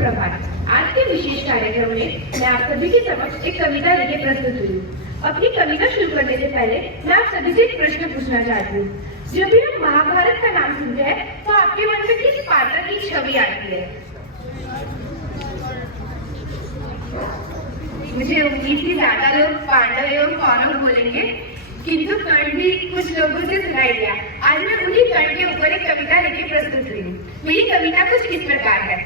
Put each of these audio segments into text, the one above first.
सुप्रभात। आज के विशेष कार्यक्रम में मैं आप सभी के समक्ष एक कविता लेके प्रस्तुत हुई हूँ। अपनी कविता शुरू करने से पहले मैं आप सभी से एक प्रश्न पूछना चाहती हूँ। जब भी हम महाभारत का नाम सुनते हैं तो आपके मन में किस पात्र की छवि आती है? मुझे उम्मीद थी ज्यादा लोग पांडव एवं कौरव बोलेंगे, किंतु कर्ण भी कुछ लोगों से सुनाई दिया। आज मैं उन्हीं कर्ण के ऊपर एक कविता लेके प्रस्तुत हुई हूँ। मेरी कविता कुछ इस प्रकार है।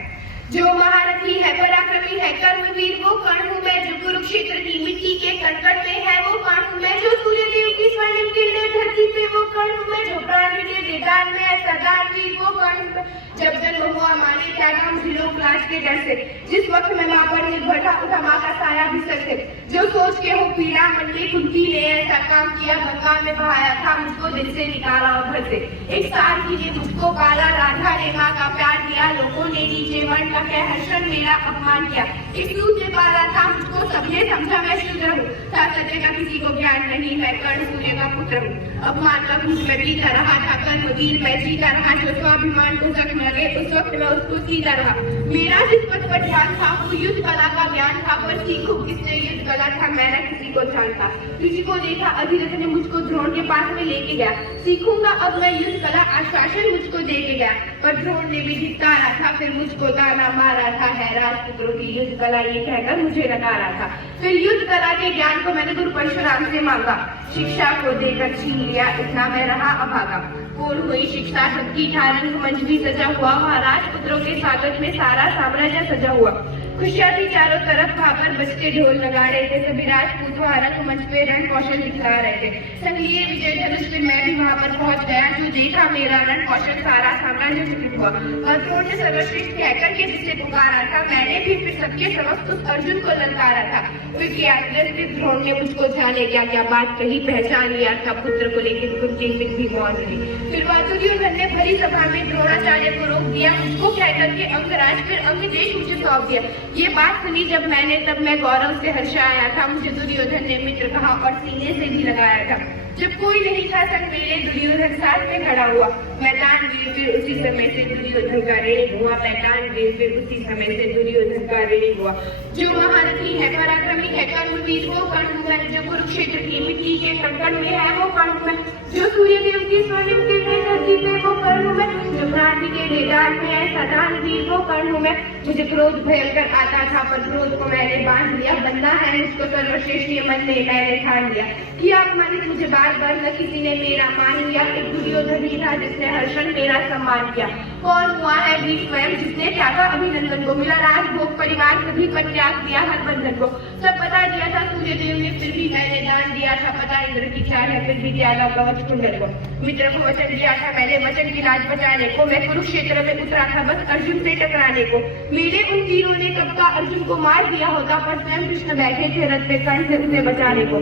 जो महारथी है, पराक्रमी है, कर्मवीर वो कर्ण हूँ मैं, जो कुरुक्षेत्र की मिट्टी के कंकड़ में है वो कर्ण हूँ मैं, जो सूर्यदेव की स्वर्णिम किरणें धरती पे वो कर्ण हूँ मैं, जो प्राण के मैदान में है सरदारवीर वो कर्ण हूँ मैं। जब जन्म हुआ माने त्यागा मुझे लोग लाज के डर से, जिस वक्त मैं माँ पर निर्भर था उठा माँ का साया भी सर से। जो सोच के हो पीड़ा मन में कुंती ने ऐसा काम किया, गंगा में बहाया था मुझको दिल से निकाला और घर से। एक सारथी ने मुझको पाला, राधा ने माँ का प्यार दिया, लोगों ने नीचे वर्ण का कह हर्षण मेरा अपमान किया। एक दूध ने पाला था मुझको सबने समझा मैं शूद्र हूँ, था सत्य का किसी को ज्ञान नहीं मैं कर्ण सूर्य का पुत्र हूँ। अपमान का भूत मैं पीता रहा था, कर्मवीर मैं जीता रहा, जो स्वाभिमान को जख्म लगे उस वक्त मैं उसको सीता रहा। मेरा जिस पथ पर ध्यान था वो युद्ध कला का ज्ञान था, पर सीखूं किसने युद्ध कला था मैं न किसी को जानता। तुझी को देखा अधिरथ ने मुझको द्रोण के पास में लेके गया, सीखूंगा अब मैं युद्ध कला आश्वासन मुझको दे के गया। पर द्रोण ने भी धिक्कारा था, फिर मुझको ताना मारा था, है राजपुत्रों की युद्ध कला ये कहकर मुझे नकारा था। फिर युद्ध कला के ज्ञान को मैंने गुरु परशुराम से मांगा, शिक्षा को देकर छीन लिया इतना मैं रहा अभागा। पूर्ण हुई शिक्षा सबकी था, रंगमंच भी सजा हुआ, राजपुत्रों के स्वागत में सारा साम्राज्य सजा हुआ। खुशियां थी चारों तरफ, वहां पर बजते ढोल नगाड़े थे, सभी राजपूत वहां रंगमंच पे रण कौशल दिखला रहे थे। संगलिए विजय धनुष पे मैं भी वहां पर पहुंच गया, जो देखा मेरा रण कौशल सारा साम्राज्य चकित हुआ। द्रोण ने सर्वश्रेष्ठ कहकर के जिसे पुकारा था, मैंने भी फिर सबके समक्ष उस अर्जुन को ललकारा था। उनके आग्रह से द्रोण ने मुझको जाने क्या क्या बात कही, पहचान लिया था पुत्र को लेकर कुंती में भी मौन रही। फिर दुर्योधन ने भरी सभा में द्रोणाचार्य को रोक दिया, मुझको कहकर के अंगराज फिर अंग देश मुझे सौंप दिया। ये बात सुनी जब मैंने तब मैं गौरव से हर्षाया था, मुझे दुर्योधन ने मित्र कहा और सीने से भी लगाया था। जब कोई नहीं था संग मेरे दुर्योधन साथ में खड़ा हुआ, मैदान वीर फिर उसी समय से दुर्योधन का ऋणी हुआ, मैदान वीर फिर उसी समय से दुर्योधन का ऋणी हुआ। जो महारथी है, पराक्रमी है, कर्मवीर वो कर्ण हूँ मैं, जो कुरुक्षेत्र की मिट्टी के कंकड़ में है वो कर्ण हूँ मैं, जो सूर्यदेव की स्वर्णिम किरणें धरती पे वो कर्ण हूँ मैं, जो प्राण के मैदान में है सरदारवीर वो कर्ण हूँ मैं। मुझे क्रोध भयंकर आता था, पर क्रोध को मैंने बांध लिया, बनना है मुझको सर्वश्रेष्ठ ये मन में मैंने ठान लिया। किया अपमानित मुझे बार बार न किसी ने मेरा मान लिया, एक दुर्योधन ही था जिसने हर्षण मेरा सम्मान किया। कौन हुआ है वीर स्वयं जिसने त्यागा अभिनंदन को, मिला राजभोग परिवार सभी पर त्याग दिया हर बंधन को। सब बता दिया था सूर्यदेव ने फिर भी मैंने दान दिया था, पता इंद्र की चाह है फिर भी त्यागा कवच कुंडल को। मित्र को वचन दिया था मैंने वचन की लाज बचाने को, मैं कुरुक्षेत्र में उतरा था बस अर्जुन से टकराने को। मेरे उन तीरों ने कब का अर्जुन को मार दिया होता, पर स्वयं कृष्ण बैठे थे रथ पे कर्ण से उसे बचाने को।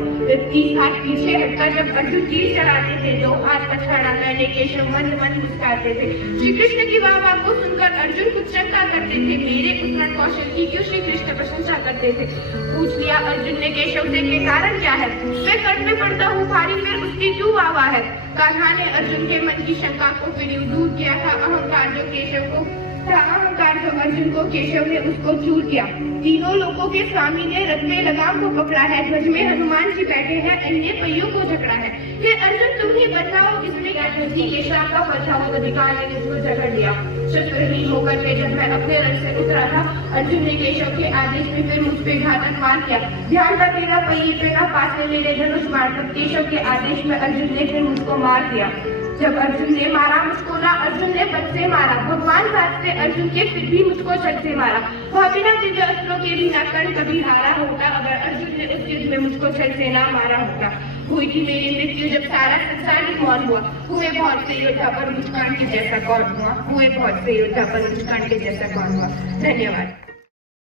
30 हाथ पीछे हटकर जब अर्जुन तीर चलाते थे, 2 हाथ पछाड़ा मैंने केशव मन मन मुस्कुराते थे। श्री कृष्ण की वाह को सुनकर अर्जुन कुछ शंका करते थे, मेरे उस रण कौशल की क्यों श्री कृष्ण प्रशंसा करते थे। पूछ लिया अर्जुन ने केशव से के कारण क्या है, मैं कर्ण में पड़ता हूँ भारी फिर उसकी क्यों वाह है। कान्हा ने अर्जुन के मन की शंका को फिर दूर किया था, अहंकार जो केशव को था, अहंकार जो अर्जुन को केशव ने उसको चूर किया। तीनों लोगों के स्वामी ने रथ में लगाम को पकड़ा है, ध्वज में हनुमान जी बैठे हैं, अन्य पहियों को झकड़ा है। हे अर्जुन तुम ही बताओ इसमें क्या थी, केशव का बचाओ अधिकार ने इसको झगड़ लिया। शस्त्रहीन होकर के जब मैं अपने रथ से उतरा था, अर्जुन ने केशव के आदेश में फिर मुझ पे घातक मार किया। ध्यान का तेरा पहिए पे ना पास में मेरे धनुष मार, तब केशव के आदेश में अर्जुन ने फिर मुझको मार दिया। जब अर्जुन ने मारा मुझको ना अर्जुन ने बच से मारा, भगवान साथ से अर्जुन के फिर भी मुझको छट से मारा। वह बिना दिव्य अस्त्रों के भी ना कर्ण कभी हारा होता, अगर अर्जुन ने उस युद्ध में मुझको छट से ना मारा होता। हुई थी मेरी मृत्यु जब सारा संसार ही मौन हुआ, हुए बहुत से योद्धा पर मुझ कर्ण के जैसा कौन हुआ, हुए बहुत से योद्धा पर मुझ कर्ण के जैसा कौन हुआ। धन्यवाद।